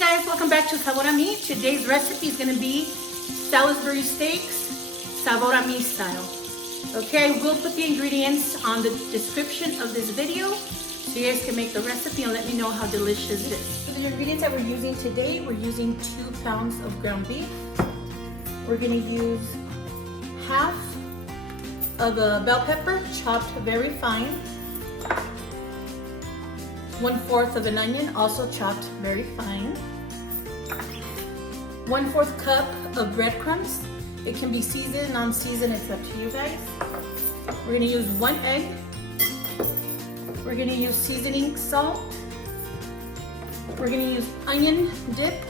guys, welcome back to Sabor a Mi. Today's recipe is going to be Salisbury Steaks, Sabor a Mi style. Okay, I will put the ingredients on the description of this video so you guys can make the recipe and let me know how delicious it is. For the ingredients that we're using today, we're using 2 pounds of ground beef. We're going to use half of a bell pepper chopped very fine. 1/4 of an onion, also chopped very fine. 1/4 cup of breadcrumbs. It can be seasoned, non-seasoned, it's up to you guys. We're gonna use 1 egg. We're gonna use seasoning salt. We're gonna use onion dip.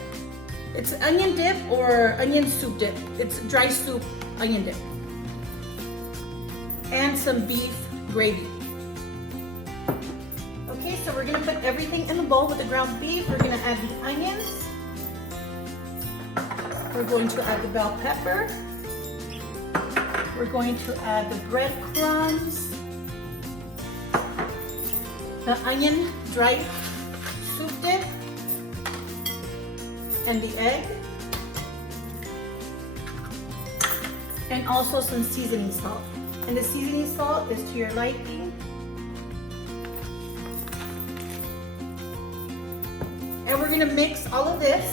It's onion dip or onion soup dip. It's dry soup onion dip. And some beef gravy. Okay, so we're gonna put everything in the bowl with the ground beef. We're gonna add the onions. We're going to add the bell pepper. We're going to add the breadcrumbs, the onion dry soup dip, and the egg, and also some seasoning salt. And the seasoning salt is to your liking. And we're gonna mix all of this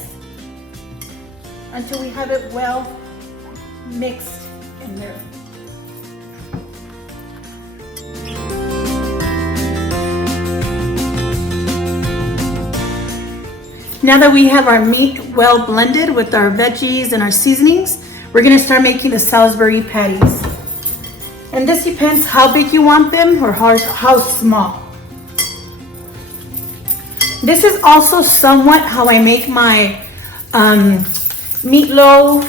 until we have it well mixed in there. Now that we have our meat well blended with our veggies and our seasonings, we're gonna start making the Salisbury patties. And this depends how big you want them or how small. This is also somewhat how I make my meatloaf,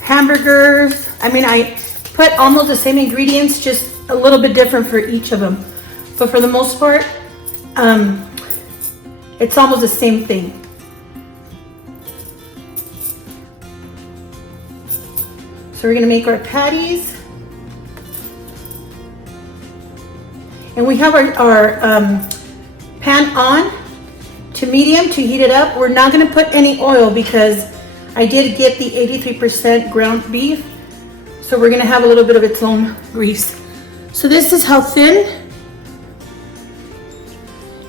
hamburgers. I mean, I put almost the same ingredients, just a little bit different for each of them. But for the most part, it's almost the same thing. So we're gonna make our patties. And we have our pan on to medium to heat it up. We're not gonna put any oil because I did get the 83% ground beef. So we're gonna have a little bit of its own grease. So this is how thin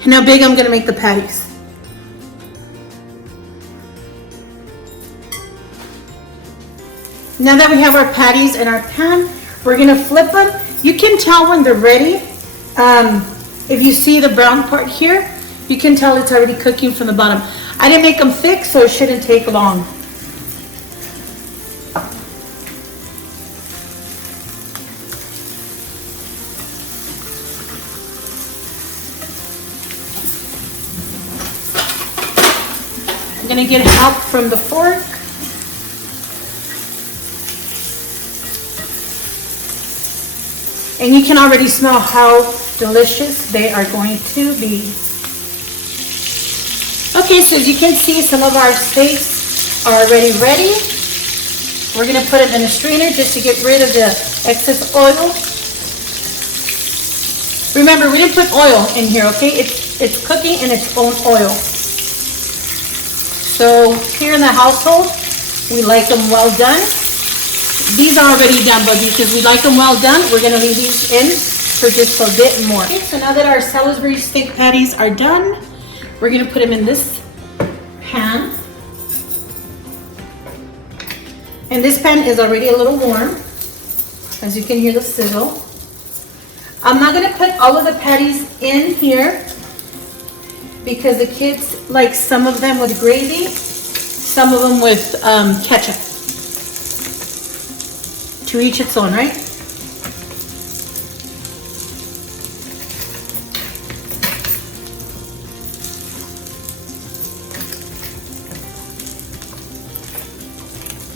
and how big I'm gonna make the patties. Now that we have our patties in our pan, we're gonna flip them. You can tell when they're ready. If you see the brown part here, you can tell it's already cooking from the bottom. I didn't make them thick, so it shouldn't take long. I'm gonna get help from the fork. And you can already smell how delicious they are going to be. Okay, so as you can see, some of our steaks are already ready. We're gonna put it in a strainer just to get rid of the excess oil. Remember, we didn't put oil in here, okay? It's cooking in its own oil. So here in the household, we like them well done. These are already done, but because we like them well done, we're gonna leave these in for just a bit more. Okay, so now that our Salisbury steak patties are done, we're gonna put them in this pan. And this pan is already a little warm, as you can hear the sizzle. I'm not gonna put all of the patties in here because the kids like some of them with gravy, some of them with ketchup. To each its own, right?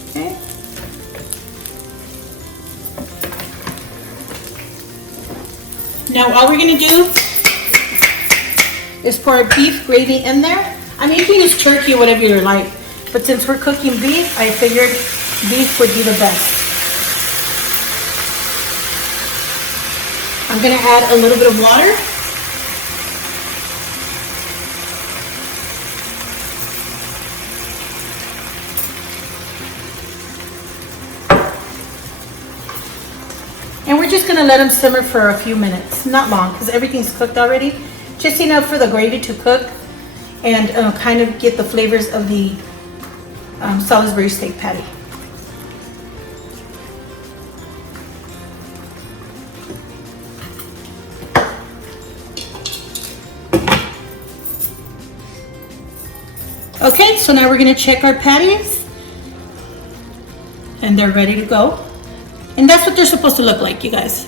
Okay. Now all we're gonna do is pour beef gravy in there. I mean, you can use turkey or whatever you like, but since we're cooking beef, I figured beef would be the best. I'm gonna add a little bit of water. just gonna let them simmer for a few minutes, not long, because everything's cooked already. Just enough for the gravy to cook and kind of get the flavors of the Salisbury steak patty. Okay, so now we're gonna check our patties, and they're ready to go. And that's what they're supposed to look like, you guys.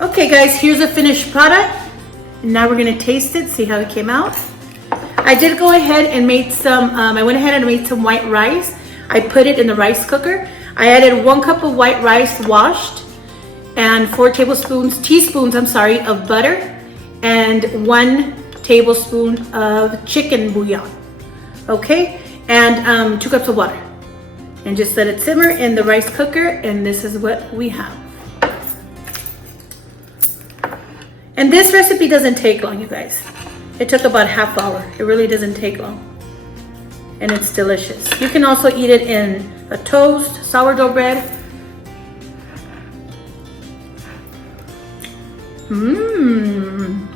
Okay guys, here's the finished product. And now we're gonna taste it, see how it came out. I did go ahead and made some, I went ahead and made some white rice. I put it in the rice cooker. I added 1 cup of white rice washed and 4 teaspoons of butter and 1 tablespoon of chicken bouillon. Okay, and 2 cups of water. And just let it simmer in the rice cooker, and this is what we have. And this recipe doesn't take long, you guys. It took about ½ hour. It really doesn't take long. And it's delicious. You can also eat it in a toast, sourdough bread. Mmm.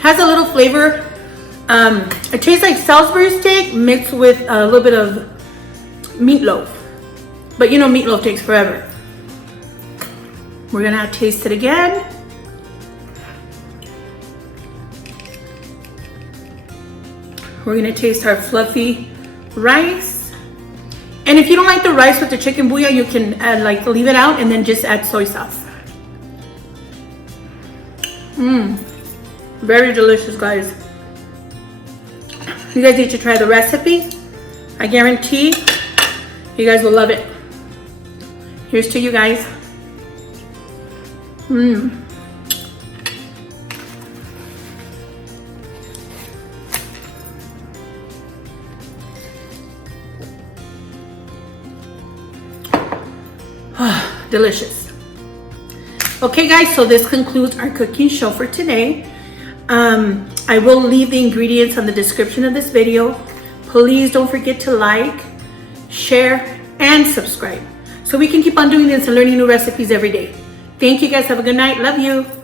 Has a little flavor. It tastes like Salisbury steak mixed with a little bit of meatloaf. But you know meatloaf takes forever. We're gonna taste it again. We're gonna taste our fluffy rice. And if you don't like the rice with the chicken bouillon, you can add, leave it out and then just add soy sauce. Mmm. Very delicious, guys. You guys need to try the recipe. I guarantee you guys will love it. Here's to you guys. Mmm. Delicious. Okay guys, so this concludes our cooking show for today. I will leave the ingredients on the description of this video. Please don't forget to like, share, and subscribe so we can keep on doing this and learning new recipes every day. Thank you guys. Have a good night. Love you.